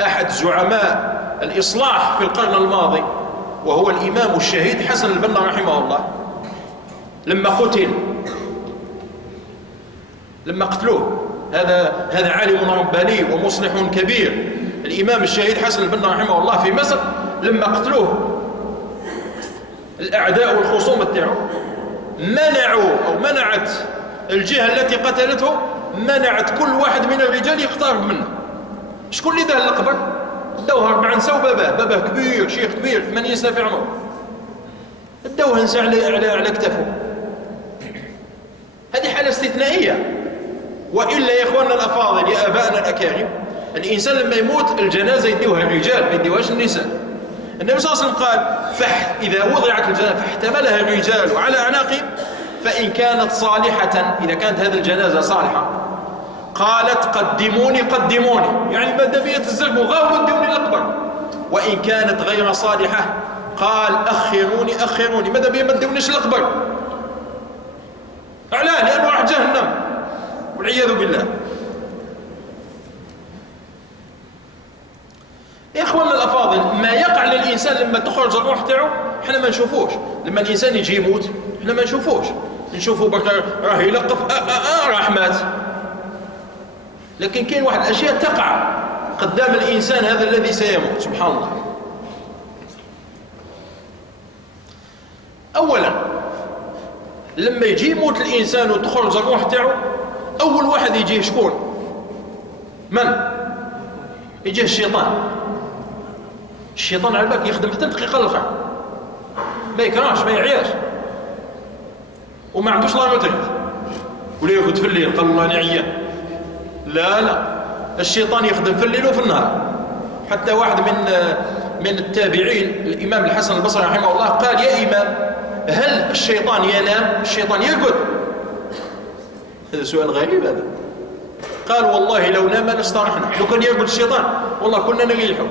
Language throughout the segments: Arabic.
أحد زعماء الإصلاح في القرن الماضي، وهو الإمام الشهيد حسن البنا رحمه الله، لما قتلوه، هذا عالم رباني ومصلح كبير، الإمام الشهيد حسن البنا رحمه الله في مصر، لما قتلوه الأعداء والخصوم تاعو منعت الجهة التي قتلته، منعت كل واحد من الرجال يقترب منه. شكون اللي داه القبر؟ داوه 4 نساء باباه كبير، شيخ كبير 80 سنة في عمره، داوه نساء على كتفه. هذه حالة استثنائية. وإلا يا إخواننا الأفاضل، يا أبائنا الأكارم، الإنسان لما يموت الجنازة يديوها الرجال، ما يديوهاش النساء. النبي صلى الله عليه وسلم قال: إذا وضعت الجنازة فاحتملها الرجال على أعناقهم فإن كانت صالحة، إذا كانت هذه الجنازة صالحة، قالت: قدموني، يعني ماذا بيا تزرقوا غاو ودوني للقبر. وإن كانت غير صالحة قال: أخروني، ماذا بيا ما تدونيش للقبر. علاه؟ لأنه راح جهنم والعياذ بالله. يا إخواننا الأفاضل، ما يقع للإنسان لما تخرج الروح تاعو احنا ما نشوفوش. لما الإنسان يجي يموت احنا ما نشوفوش، نشوفه بكر راه يلقف راح مات. لكن كاين واحد الأشياء تقع قدام الإنسان هذا الذي سيموت، سبحان الله. أولا لما يجي يموت الإنسان وتخرج الروح تاعو، أول واحد يجيه شكون؟ من؟ يجيه الشيطان. الشيطان على بالك يخدم حتى دقيقة الأخرى، ما يكرهش، ما يعياش، وما عندوش لا روتين، ولا يرقد في الليل قال الله أنا عيان. لا، الشيطان يخدم في الليل وفي النهار. حتى واحد من التابعين، الإمام الحسن البصري رحمه الله، قال: يا إمام، هل الشيطان ينام؟ الشيطان يرقد؟ هذا سؤال غريب هذا. قال: والله لو نام لاسترحنا، لو كان يرقد الشيطان والله كنا نريحه.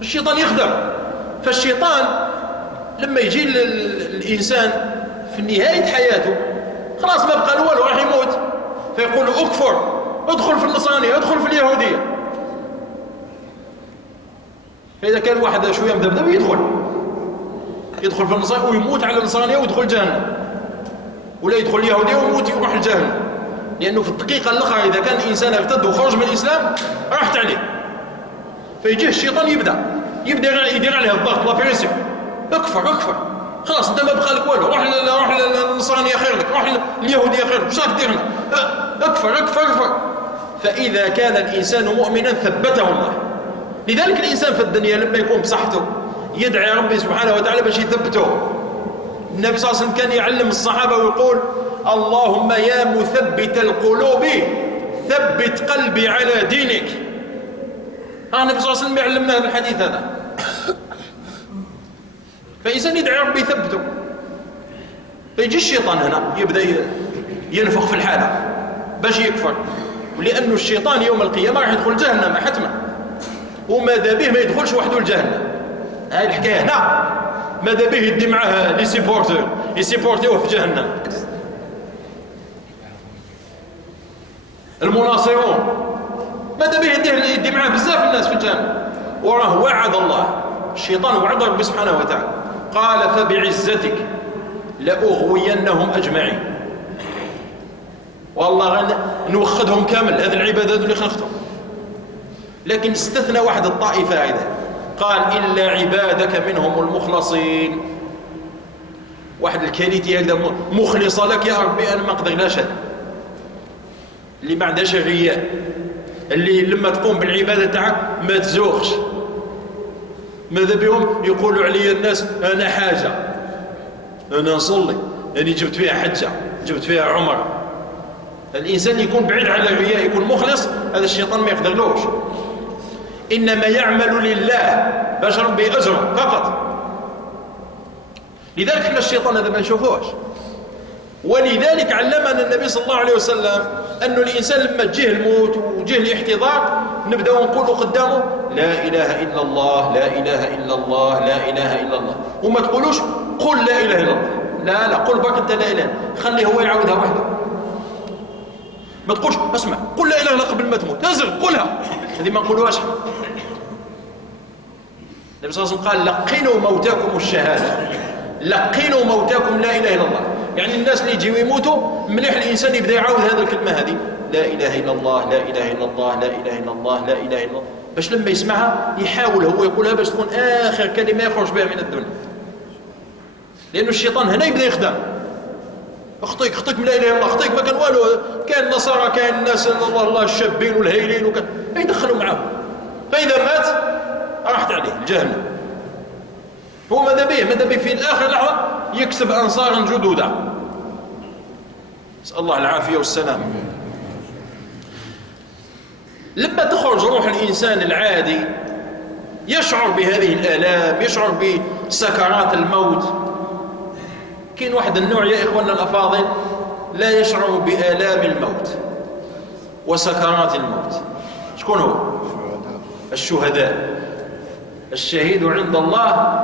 الشيطان يخدم. فالشيطان لما يجي الإنسان في نهاية حياته خلاص ما بقى له والو، راح يموت، فيقول: اكفر، ادخل في النصرانية، ادخل في اليهودية. فإذا كان واحد شوية مذبذب يدخل في النصرانية ويموت على النصرانية ويدخل جهنم، ولا يدخل اليهودية ويموت يروح الجهنم. لأنه في الدقيقة الأخرى إذا كان الإنسان ارتد وخرج من الإسلام راحت عليه. فيجيه الشيطان يبدأ يدير عليه الضغط، لا بريسيون، اكفر، خلاص انت ما بقى لك والو، روح للنصرانية خير لك، روح لليهودية خير لك، وش راك دير لنا؟ اكفر. فإذا كان الإنسان مؤمنا ثبته الله. لذلك الإنسان في الدنيا لما يكون بصحته يدعي ربي سبحانه وتعالى باش يثبته. النبي صلى الله عليه وسلم كان يعلم الصحابة ويقول: اللهم يا مثبت القلوب ثبت قلبي على دينك. النبي صلى الله عليه وسلم يعلمنا هذا الحديث هذا. فإنسان يدعي ربي يثبته. فيجي الشيطان هنا يبدأ ينفخ في الحالة باش يكفر، ولأنه الشيطان يوم القيامة راح يدخل جهنم حتما، وماذا به ما يدخلش وحده الجهنم. هاي الحكاية هنا ماذا به يدي معاه لي سيبورتيوه في جهنم، المناصرون، ماذا به يدي معاه بزاف الناس في الجهنم. وراه وعد الله، الشيطان وعد ربي سبحانه وتعالى، قال: فبعزتك لأغوينهم أجمعين. والله نوخدهم كامل هذه العبادات اللي خلقتهم. لكن استثنى واحد الطائفة هذا، قال: إلا عبادك منهم المخلصين. واحد الكاليتي هكذا مخلصة لك يا ربي، أنا ما أقدرلاش هذا، اللي ما عندهاش الرياء، اللي لما تقوم بالعبادة تاعك ما تزوخش. ماذا بهم يقولوا علي الناس: أنا حاجة، أنا نصلي، أنا جبت فيها حجة، جبت فيها عمر. الإنسان يكون بعيد عن الرياء، يكون مخلص، هذا الشيطان ما يقدرلوش. إنما يعمل لله باش ربي أجره فقط. لذلك احنا الشيطان هذا ما نشوفوش. ولذلك علمنا النبي صلى الله عليه وسلم أنه الإنسان لما تجيه الموت وجيه الاحتضار نبدأ نقول قدامه: لا إله إلا الله، لا إله إلا الله، لا إله إلا الله. وما تقولوش قل لا إله إلا الله، لا قل برك أنت لا إله، خليه هو يعودها وحده. ما تقولش اسمع قل لا إله إلا قبل ما تموت، نزل قلها، هذه ما نقولوهاش. النبي صلى الله عليه وسلم قال لقنوا موتاكم الشهادة، لقنوا موتاكم لا إله إلا الله. يعني الناس اللي يجيو يموتوا مليح الإنسان يبدأ يعاود هذه الكلمة هذه، لا إله إلا الله لا إله إلا الله لا إله إلا الله لا إله إلا الله، باش لما يسمعها يحاول هو يقولها باش تكون آخر كلمة يخرج بها من الدنيا. لأنه الشيطان هنا يبدأ يخدم، خطيك من لا إله إلا الله، خطيك ما كان والو، كان النصارى كان الناس الله الشابين والهيلين وكان يدخلوا معه، فإذا مات راحت عليه الجهنم. هو ماذا به في الآخر لحظة يكسب أنصارا جدودا، نسأل الله العافية والسلام. لما تخرج روح الإنسان العادي يشعر بهذه الآلام، يشعر بسكرات الموت. كاين واحد النوع يا إخواننا الأفاضل لا يشعر بآلام الموت وسكرات الموت. شكون هو؟ الشهداء. الشهيد عند الله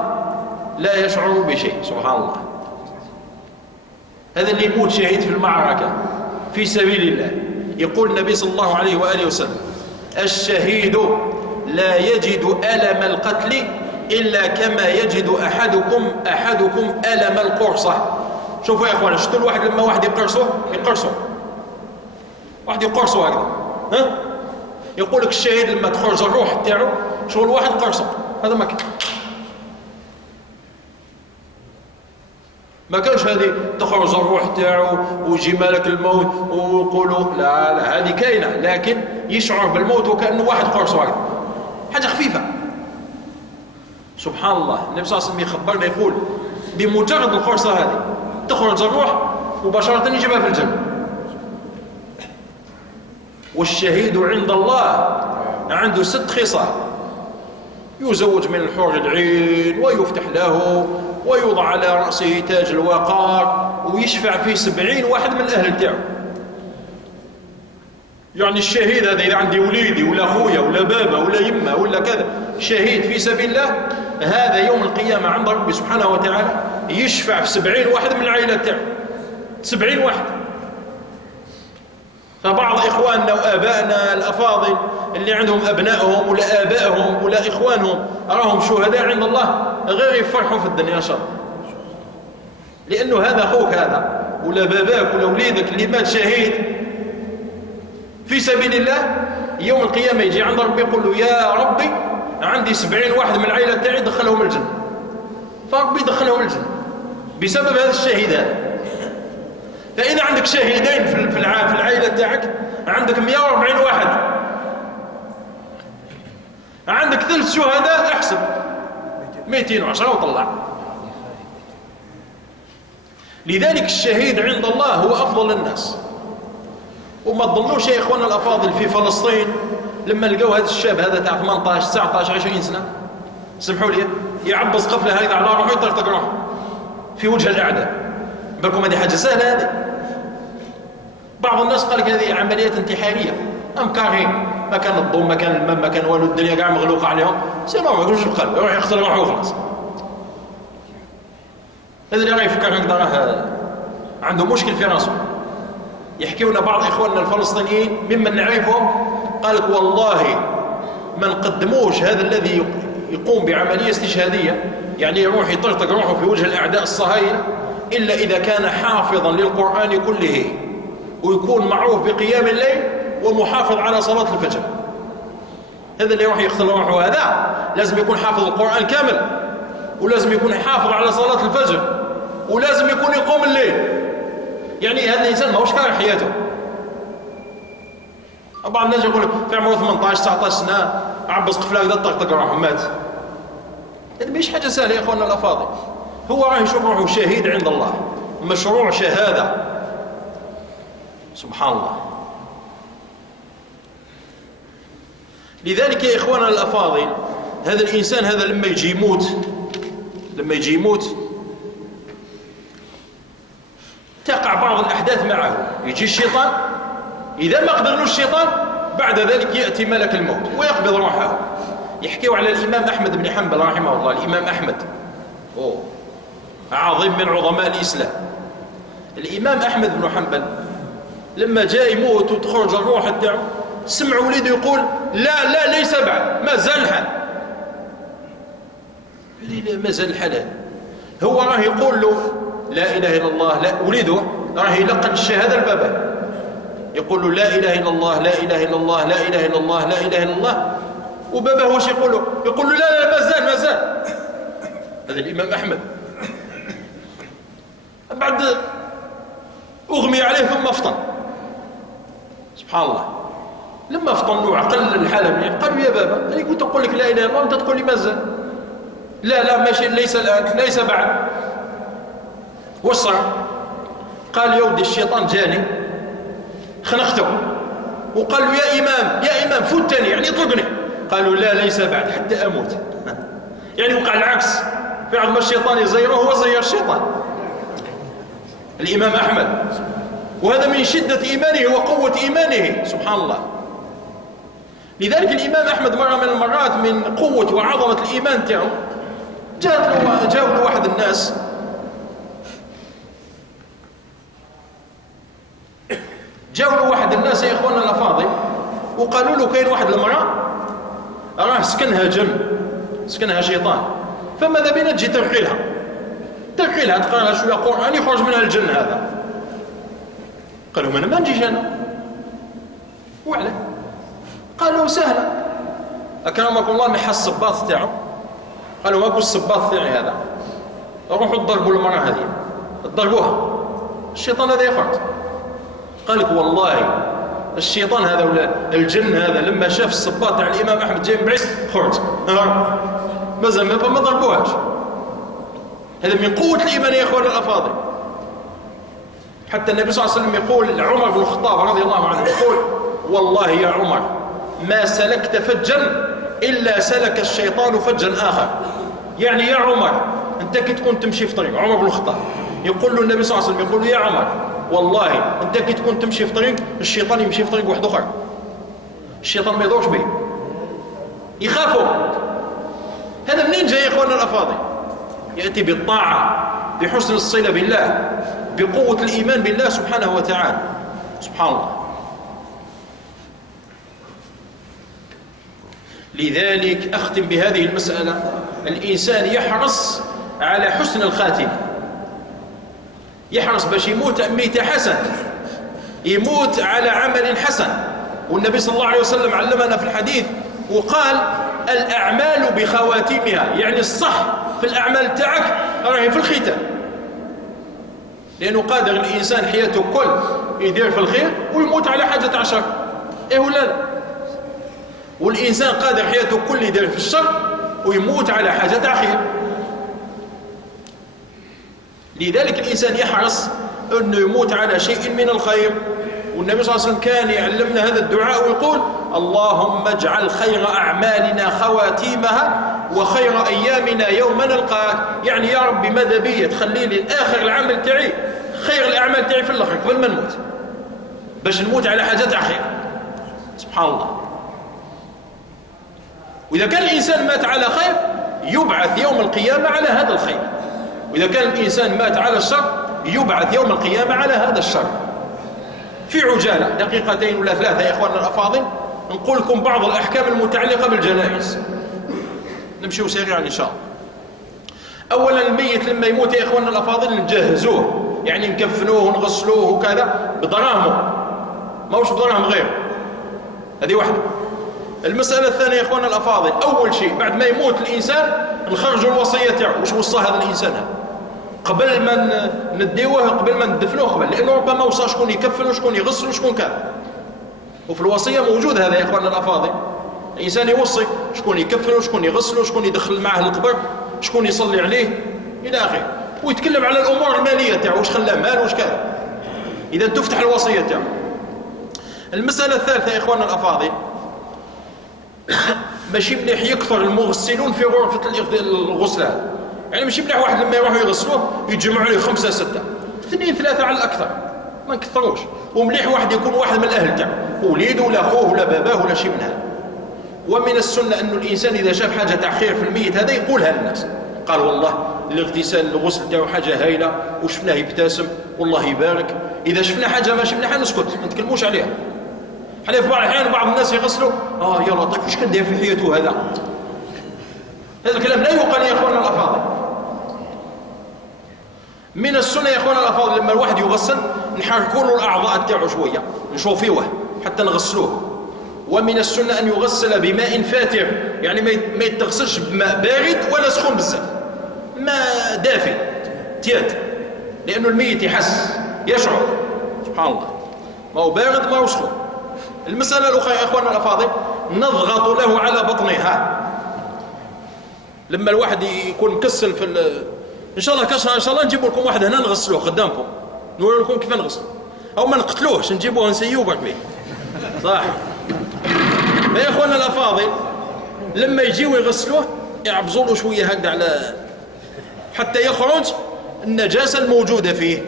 لا يشعر بشيء، سبحان الله. هذا اللي يموت شهيد في المعركة في سبيل الله، يقول النبي صلى الله عليه وآله وسلم: الشهيد لا يجد ألم القتل إلا كما يجد أحدكم ألم القرصة. شوفوا يا أخوان، شفتوا الواحد لما واحد يقرصه واحد يقرصه هكذا، ها؟ يقول لك الشهيد لما تخرج الروح تاعو شغل واحد قرصه، هذا ما كانش هذه تخرج الروح تاعو ويجي مالك الموت ويقولوا لا هذه كاينه، لكن يشعر بالموت وكأنه واحد قرصه هكذا، حاجه خفيفه. سبحان الله. النبي صلى الله عليه وسلم يخبرنا يقول بمجرد القرصه هذه تخرج الروح مباشره يجيبها في الجنه. والشهيد عند الله عنده 6 خصال: يزوج من الحور العين، ويفتح له، ويوضع على رأسه تاج الوقار، ويشفع فيه 70 واحد من الأهل تاعه. يعني الشهيد هذا إذا عندي وليدي ولا أخويا ولا بابا ولا يمة ولا كذا شهيد في سبيل الله، هذا يوم القيامة عند ربي سبحانه وتعالى يشفع في 70 واحد من العائلة تاعه، 70 واحد. فبعض إخواننا وآبائنا الأفاضل اللي عندهم أبنائهم ولا آبائهم ولا إخوانهم أراهم شهداء عند الله، غير يفرحوا في الدنيا إن شاء الله، لأنه هذا أخوك هذا ولا باباك ولا وليدك اللي مات شهيد في سبيل الله، يوم القيامة يجي عند ربي يقول له: يا ربي عندي 70 واحد من العائلة تاعي دخلهم الجنة، فربي دخلهم الجنة بسبب هذا الشهيد هذا. فإذا عندك شهيدين في العائلة تاعك، عندك 140 واحد، عندك 3 شهداء، احسب 210 وطلع. لذلك الشهيد عند الله هو أفضل الناس. وما تظنوش يا إخوانا الأفاضل في فلسطين لما لقوا هذا الشاب هذا تاع 18 19 20 سنة، سمحوا لي، يعبص قفلة هذه على روحه يطرطق روحه في وجه الأعداء، بالكم هذه حاجة سهلة هذه. بعض الناس قال لك هذه عمليات انتحارية، كارهين، ما كان الضم ما كان الماء ما كان والو، الدنيا قاع مغلوقة عليهم، سير ما يقولوش بقلب، يروح يغسل روحه وخلاص. هذا اللي راه يفكر هكذا راه عنده مشكل في راسه. يحكيونا بعض إخواننا الفلسطينيين ممن نعرفهم، قال لك والله ما نقدموش هذا الذي يقوم بعملية استشهادية، يعني يروح يطرطق روحه في وجه الأعداء الصهاينة، إلا إذا كان حافظا للقرآن كله، ويكون معروف بقيام الليل ومحافظ على صلاة الفجر. هذا اللي يروح يغسل روحه هذا لازم يكون حافظ القرآن كامل، ولازم يكون حافظ على صلاة الفجر، ولازم يكون يقوم الليل. يعني هذا الإنسان ما هوش كاره حياته. بعض الناس يقول في عمره 18 19 سنة عبص قفله كذا طقطق روحه مات. هذا مش حاجة سهلة يا أخواننا الأفاضل. هو راه يشوف روحه شهيد عند الله، مشروع شهادة، سبحان الله. لذلك يا إخواننا الأفاضل هذا الإنسان هذا لما يجي يموت تقع بعض الأحداث معه. يجي الشيطان، إذا ما قبلوش الشيطان بعد ذلك يأتي ملك الموت ويقبض روحه. يحكيوا على الإمام أحمد بن حنبل رحمه الله. الإمام أحمد عظيم من عظماء الإسلام. الإمام أحمد بن حنبل لما جاء يموت وتخرج الروح تاعو، سمع وليده يقول لا ليس بعد، ما زال الحال. مازال الحلال. هو راه يقول له لا إله إلا الله، لا ولده راه يلقن الشهادة لباباه، يقول له لا إله إلا الله لا إله إلا الله لا إله إلا الله لا إله إلا الله، وباباه واش يقول له؟ يقول له لا لا مازال مازال. هذا الإمام أحمد. بعد أغمي عليه ثم أفطن، سبحان الله. لما أفطن وعقل الحالة قالوا يا بابا أنا كنت أقول لك لا إله إلا الله وأنت تقول لي مازال. لا لا ماشي، ليس الآن ليس بعد. واش صار؟ قال يا ودي الشيطان جاني خنقته وقال له يا إمام فتني يعني اطلقني. قالوا لا ليس بعد حتى أموت. يعني وقع العكس، بعد ما الشيطان يزيره هو زير الشيطان. الإمام أحمد، وهذا من شدة إيمانه وقوة إيمانه، سبحان الله. لذلك الإمام أحمد مرة من المرات من قوة وعظمة الإيمان تاعه جاء له واحد الناس يا إخواننا الأفاضل، وقالوا له كاين واحد المرأة راه سكنها جن، سكنها شيطان، فماذا بينا تجي ترقي لها تقرأ لها شوية قرآن يخرج منها الجن هذا. قالوا أنا ما نجيش أنا. وعلى قالوا سهلة، أكرمكم الله محى الصباط تاعه. قالوا ماكو الصباط تاعي هذا، روحوا تضربوا المرأة هذه، تضربوها الشيطان هذا يخرج. قال لك والله الشيطان هذا ولا الجن هذا لما شاف الصباط تاع الإمام أحمد جاي من بعيد خرج، مازال ما ضربوهاش. هذا من قوة الإيمان يا إخواننا الأفاضل. حتى النبي صلى الله عليه وسلم يقول لعمر بن الخطاب رضي الله عنه، يقول والله يا عمر ما سلكت فجا إلا سلك الشيطان فجا آخر. يعني يا عمر أنت كي تكون تمشي في طريق، عمر بن الخطاب يقول له النبي صلى الله عليه وسلم، يقول له يا عمر والله أنت كي تكون تمشي في طريق الشيطان يمشي في طريق واحد آخر، الشيطان ما يدورش به، يخافوا. هذا منين جاي يا إخواننا الأفاضل؟ يأتي بالطاعة، بحسن الصلة بالله، بقوة الإيمان بالله سبحانه وتعالى، سبحان الله. لذلك أختم بهذه المسألة، الإنسان يحرص على حسن الخاتمة، يحرص باش يموت ميتة حسن، يموت على عمل حسن. والنبي صلى الله عليه وسلم علمنا في الحديث وقال الأعمال بخواتيمها، يعني الصح في الأعمال تاعك راهي في الختام، لأنه قادر الإنسان حياته كل يدير في الخير ويموت على حاجة تاع شر، إيه ولا لا؟ والإنسان قادر حياته كل يدير في الشر ويموت على حاجة تاع خير. لذلك الإنسان يحرص أنه يموت على شيء من الخير. والنبي صلى الله عليه وسلم كان يعلمنا هذا الدعاء ويقول اللهم اجعل خير أعمالنا خواتيمها وخير أيامنا يوم نلقاك. يعني يا ربي ماذا بي تخلي لي آخر العمل تاعي، خير الأعمال تاعي في الآخر قبل ما نموت، باش نموت على حاجات خير، سبحان الله. وإذا كان الإنسان مات على خير يبعث يوم القيامة على هذا الخير، وإذا كان الإنسان مات على الشر يبعث يوم القيامة على هذا الشر. في عجالة دقيقتين ولا ثلاثة يا إخواننا الأفاضل نقول لكم بعض الأحكام المتعلقة بالجنائز، نمشي سريعا إن شاء الله. أولا الميت لما يموت يا إخواننا الأفاضل نجهزوه، يعني نكفنوه ونغسلوه وكذا بدراهمه، ما هوش بدراهم غير، هذه واحدة. المسألة الثانية يا إخواننا الأفاضل، أول شيء بعد ما يموت الإنسان نخرجوا الوصية تاعه، وش وصى هذا الإنسان هذا قبل ما نديوه، قبل ما ندفنوه، قبل، لأنه ربما وصى شكون يكفن وشكون يغسل وشكون كذا. وفي الوصية موجود هذا يا إخواننا الأفاضل، الإنسان يوصي شكون يكفن وشكون يغسل وشكون يدخل معه القبر، شكون يصلي عليه إلى آخره، ويتكلم على الأمور المالية تاعه، وش خلاه مال وش كذا، إذا تفتح الوصية تاعه. المسألة الثالثة يا إخواننا الأفاضل، ماشي مليح يكثر المغسلون في غرفة الغسلان، يعني ماشي مليح واحد لما يروحوا يغسلوه يتجمعوا عليه 5 6 2 3 على الأكثر، ما نكثروش. ومليح واحد يكون واحد من الأهل تاعه، وليده ولا أخوه ولا باباه ولا شيء من هذا. ومن السنة أنه الإنسان إذا شاف حاجة تاع خير في الميت هذا يقولها للناس، قال والله الاغتسال الغسل تاعو حاجة هايلة وشفناه يبتسم والله يبارك. إذا شفنا حاجة ماشي مليحة نسكت ما نتكلموش عليها. حنا في بعض الأحيان بعض الناس يغسلوا يا لطيف وش كان داير في حياته هذا، هذا الكلام لا يقال يا إخواننا الأفاضل. من السنة يا إخواننا الأفاضل لما الواحد يغسل نحركوا له الأعضاء تاعو شوية نشوفيوه حتى نغسلوه. ومن السنة أن يغسل بماء فاتر، يعني ما يتغسلش بماء بارد ولا سخون بزاف، ماء دافئ تياد، لأنه الميت يحس يشعر سبحان الله، ما هو بارد ما هو سخون. المسألة الأخرى يا إخواننا الأفاضل نضغط له على بطنها. لما الواحد يكون مكسل في إن شاء الله كسر إن شاء الله نجيب لكم واحد هنا نغسلوه قدامكم نوري لكم كيف نغسلوه، أو ما نقتلوهش نجيبوه نسيوه بعد به صح. يا إخواننا الأفاضل لما يجيوا يغسلوه يعبزوا له شوية هكذا على حتى يخرج النجاسة الموجودة فيه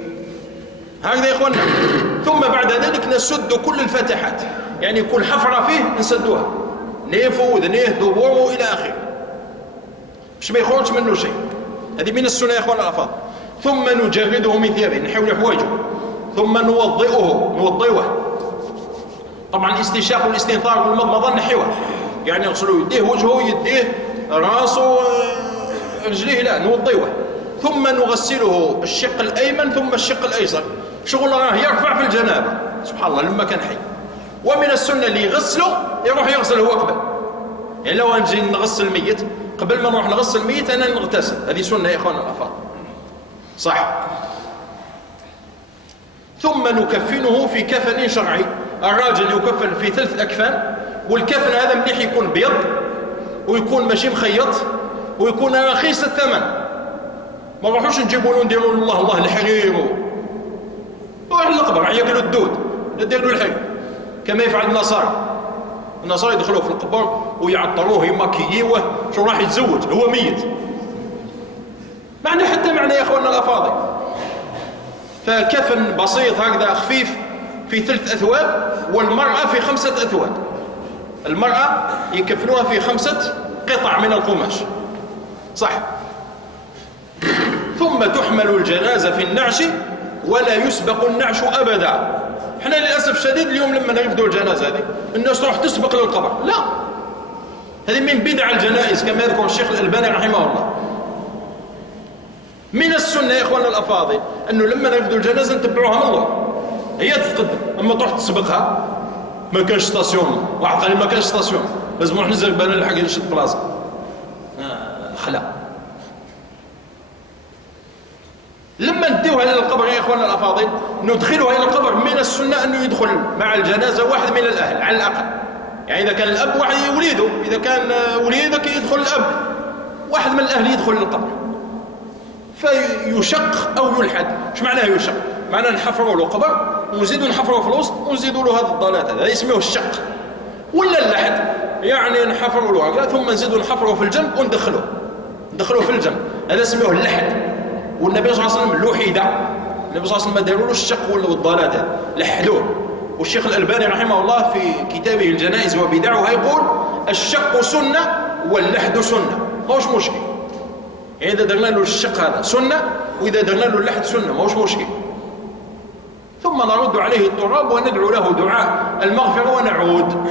هكذا يا إخواننا. ثم بعد ذلك نسد كل الفتحات، يعني كل حفرة فيه نسدوها، نيفو ذنيه دبوره إلى آخره باش ما يخرج منه شيء. هذه من السنة يا إخواننا الأفاضل. ثم نجرده من ثيابه، نحول حوايجه، ثم نوضئه. طبعا الاستنشاق والاستنثار والمضمضة نحوه، يعني نغسلوا يديه وجهه يديه راسه رجليه، لا نوضئه. ثم نغسله الشق الأيمن ثم الشق الأيسر، شغل راه يرفع في الجنابة سبحان الله لما كان حي. ومن السنة اللي يغسله يروح يغسل هو قبل، يعني لو نجي نغسل الميت قبل ما نروح نغسل الميت أنا نغتسل، هذه سنة يا إخواننا الأفاضل صح. ثم نكفنه في كفن شرعي. الراجل يكفن في 3 أكفان، والكفن هذا مليح يكون بيض ويكون ماشي مخيط ويكون رخيص الثمن. ما نروحوش نجيبوا له نديروا له الله الحرير واحد القبر ياكلوا الدود نديروا له الحرير كما يفعل النصارى يدخلوه في القبر ويعطروه يماكيوه شو راح يتزوج هو ميت. معنى حتى معنى يا اخواننا الافاضل. فكفن بسيط هكذا خفيف في 3 أثواب، والمرأة في 5 أثواب. المرأة يكفنوها في 5 قطع من القماش صح. ثم تحمل الجنازة في النعش ولا يسبق النعش أبدا. احنا للأسف الشديد اليوم لما نرفدوا الجنازة هذه الناس تروح تسبق للقبر، لا، هذه من بدع الجنائز كما يذكر الشيخ الألباني رحمه الله. من السنة يا إخواننا الأفاضل أنه لما نرفدوا الجنازة نتبعوها من الله، هي تتقدم، أما تروح تسبقها ما كانش ستاسيون، واحد قال لي ما كانش ستاسيون لازم نروح نزل بالنا الحق نشد بلاصة خلا. لما نديوها إلى القبر يا إخواننا الأفاضل ندخلها إلى القبر. من السنة أنه يدخل مع الجنازة واحد من الأهل على الأقل، يعني إذا كان الأب واحد وليده، إذا كان وليدك يدخل الأب، واحد من الأهل يدخل للقبر فيشق أو يلحد. ايش معناه يشق؟ معناه نحفروا له قبر ونزيدوا نحفروا في الوسط ونزيدوا له هذا الضلات هذا يسميه الشق، ولا اللحد يعني نحفروا له هكذا ثم نزيدوا نحفروا في الجنب وندخلوه في الجنب، هذا يسميه اللحد. والنبي صلى الله عليه وسلم لحد، النبي صلى الله عليه وسلم ما داروا له الشق والضلات هذا لحدوه. والشيخ الألباني رحمه الله في كتابه الجنائز وبدعها يقول الشق سنة واللحد سنة، ماهوش مشكل. يعني إذا درنا له الشق هذا سنة وإذا درنا له اللحد سنة ماهوش مشكل. ثم نرد عليه التراب وندعو له دعاء المغفرة ونعود.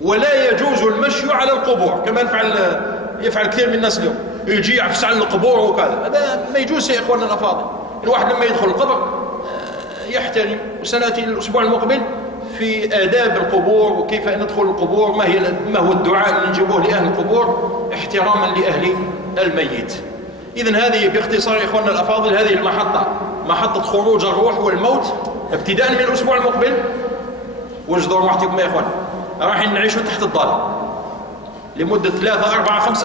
ولا يجوز المشي على القبور كما يفعل كثير من الناس اليوم، يجي يعفس على القبور وكذا، هذا ما يجوز يا إخواننا الأفاضل. الواحد لما يدخل القبر يحترم. وسنأتي الأسبوع المقبل في آداب القبور وكيف ندخل القبور، ما هو الدعاء اللي نجيبوه لأهل القبور احتراما لأهل الميت. إذن هذه باختصار يا إخواننا الأفاضل هذه المحطة، محطة خروج الروح والموت ابتداء من الأسبوع المقبل. وجدوا روحتكم يا إخوان راح نعيشوا تحت الظلام لمدة 3 4 5